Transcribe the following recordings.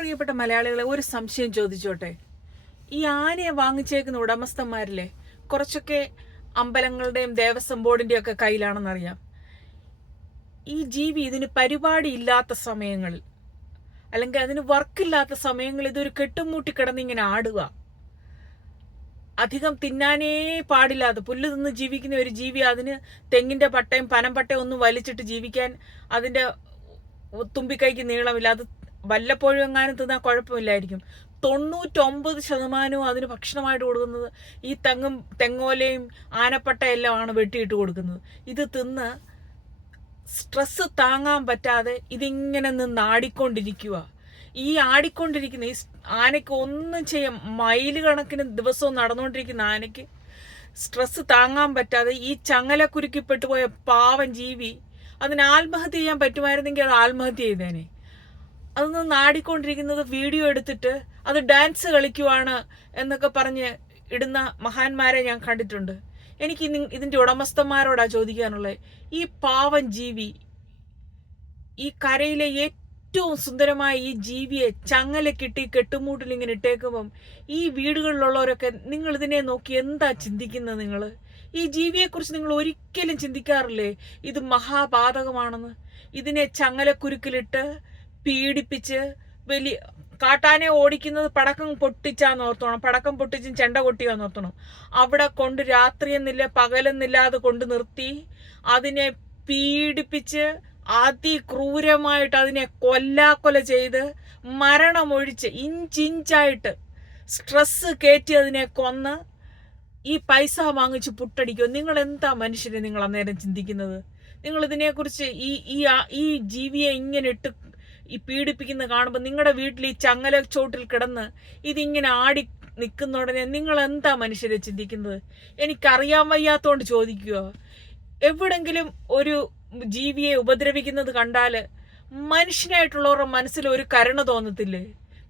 പ്രിയപ്പെട്ട മലയാളികളെ ഒരു സംശയം ചോദിച്ചോട്ടെ? ഈ ആനയെ വാങ്ങിച്ചേക്കുന്ന ഉടമസ്ഥന്മാരിലെ കുറച്ചൊക്കെ അമ്പലങ്ങളുടെയും ദേവസ്വം ബോർഡിന്റെയും ഒക്കെ കയ്യിലാണെന്നറിയാം. ഈ ജീവി ഇതിന് പരിപാടി ഇല്ലാത്ത സമയങ്ങളിൽ അല്ലെങ്കിൽ അതിന് വർക്കില്ലാത്ത സമയങ്ങളിൽ ഇതൊരു കെട്ടുമൂട്ടി കിടന്നിങ്ങനെ ആടുക. അധികം തിന്നാനേ പാടില്ലാതെ പുല്ല് തിന്ന് ജീവിക്കുന്ന ഒരു ജീവി അതിന് തെങ്ങിന്റെ പട്ടയും പനം പട്ടയും ഒന്നും വലിച്ചിട്ട് ജീവിക്കാൻ അതിന്റെ തുമ്പിക്കൈക്ക് നീളമില്ല. അത് വല്ലപ്പോഴും എങ്ങാനും തിന്നാൽ കുഴപ്പമില്ലായിരിക്കും. തൊണ്ണൂറ്റൊമ്പത് ശതമാനവും അതിന് ഭക്ഷണമായിട്ട് കൊടുക്കുന്നത് ഈ തെങ്ങും തെങ്ങോലയും ആനപ്പട്ടയെല്ലാമാണ് വെട്ടിയിട്ട് കൊടുക്കുന്നത്. ഇത് തിന്ന് സ്ട്രെസ് താങ്ങാൻ പറ്റാതെ ഇതിങ്ങനെ നിന്ന് ആടിക്കൊണ്ടിരിക്കുക ഈ ആടിക്കൊണ്ടിരിക്കുന്ന ഈ ആനയ്ക്ക് ഒന്നും ചെയ്യാം മൈൽ കണക്കിന് ദിവസവും നടന്നുകൊണ്ടിരിക്കുന്ന ആനയ്ക്ക് സ്ട്രെസ് താങ്ങാൻ പറ്റാതെ ഈ ചങ്ങല പോയ പാവൻ ജീവി അതിന് ആത്മഹത്യ ചെയ്യാൻ പറ്റുമായിരുന്നെങ്കിൽ അത് ആത്മഹത്യ ചെയ്തേനെ. അതൊന്ന് നാടിക്കൊണ്ടിരിക്കുന്നത് വീഡിയോ എടുത്തിട്ട് അത് ഡാൻസ് കളിക്കുവാണ് എന്നൊക്കെ പറഞ്ഞ് ഇടുന്ന മഹാന്മാരെ ഞാൻ കണ്ടിട്ടുണ്ട്. എനിക്ക് ഇതിന്റെ ഉടമസ്ഥന്മാരോടാ ചോദിക്കാനുള്ളത് ഈ പാവൻ ജീവി ഈ കരയിലെ ഏറ്റവും സുന്ദരമായ ഈ ജീവിയെ ചങ്ങല കിട്ടി കെട്ടുമൂട്ടിൽ ഇങ്ങനെ ഇട്ടേക്കുമ്പം ഈ വീടുകളിലുള്ളവരൊക്കെ നിങ്ങൾ ഇതിനെ നോക്കി എന്താ ചിന്തിക്കുന്നത് നിങ്ങൾ? ഈ ജീവിയെക്കുറിച്ച് നിങ്ങൾ ഒരിക്കലും ചിന്തിക്കാറില്ലേ? ഇത് മഹാപാതകമാണെന്ന് ഇതിനെ ചങ്ങലക്കുരുക്കിലിട്ട് പീഡിപ്പിച്ച് വലിയ കാട്ടാനെ ഓടിക്കുന്നത് പടക്കം പൊട്ടിച്ചാന്ന് ഓർത്തോണം. പടക്കം പൊട്ടിച്ചും ചെണ്ട കൊട്ടിയാന്ന് ഓർത്തോണം. അവിടെ കൊണ്ട് രാത്രിയെന്നില്ല പകലെന്നില്ലാതെ കൊണ്ട് നിർത്തി. അതിനെ പീഡിപ്പിച്ച് അതിക്രൂരമായിട്ട് അതിനെ കൊല്ലാക്കൊല ചെയ്ത് മരണമൊഴിച്ച് ഇഞ്ചിഞ്ചായിട്ട് സ്ട്രെസ് കയറ്റി അതിനെ കൊന്ന് ഈ പൈസ വാങ്ങിച്ച് പുട്ടടിക്കുക നിങ്ങൾ എന്താ മനുഷ്യരെ നിങ്ങൾ അന്നേരം ചിന്തിക്കുന്നത്? നിങ്ങൾ ഇതിനെക്കുറിച്ച് ഈ ഈ ഈ ജീവിയെ ഇങ്ങനെ ഇട്ട് ഈ പീഡിപ്പിക്കുന്ന കാണുമ്പോൾ നിങ്ങളുടെ വീട്ടിൽ ഈ ചങ്ങല ചോട്ടിൽ കിടന്ന് ഇതിങ്ങനെ ആടി നിൽക്കുന്ന ഉടനെ നിങ്ങൾ എന്താ മനുഷ്യരെ ചിന്തിക്കുന്നത്? എനിക്കറിയാൻ വയ്യാത്തോണ്ട് ചോദിക്കുക. എവിടെങ്കിലും ഒരു ജീവിയെ ഉപദ്രവിക്കുന്നത് കണ്ടാൽ മനുഷ്യനായിട്ടുള്ളവരുടെ മനസ്സിൽ ഒരു കരുണ തോന്നത്തില്ലേ?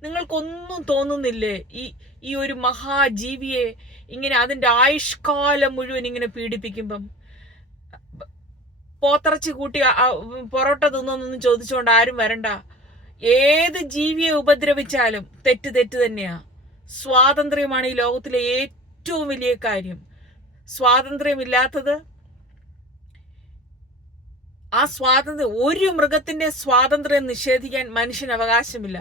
നിങ്ങൾക്കൊന്നും തോന്നുന്നില്ലേ? ഈ ഈ ഒരു മഹാജീവിയെ ഇങ്ങനെ അതിന്റെ ആയുഷ്കാലം മുഴുവൻ ഇങ്ങനെ പീഡിപ്പിക്കുമ്പം? പോത്തിറച്ചി കൂട്ടി പൊറോട്ട തിന്നൊന്നും ചോദിച്ചുകൊണ്ട് ആരും വരണ്ട. ഏത് ജീവിയെ ഉപദ്രവിച്ചാലും തെറ്റ് തെറ്റ് തന്നെയാ. സ്വാതന്ത്ര്യമാണ് ഈ ലോകത്തിലെ ഏറ്റവും വലിയ കാര്യം. സ്വാതന്ത്ര്യമില്ലാത്തത് ആ സ്വാതന്ത്ര്യം ഒരു മൃഗത്തിന്റെ സ്വാതന്ത്ര്യം നിഷേധിക്കാൻ മനുഷ്യന് അവകാശമില്ല.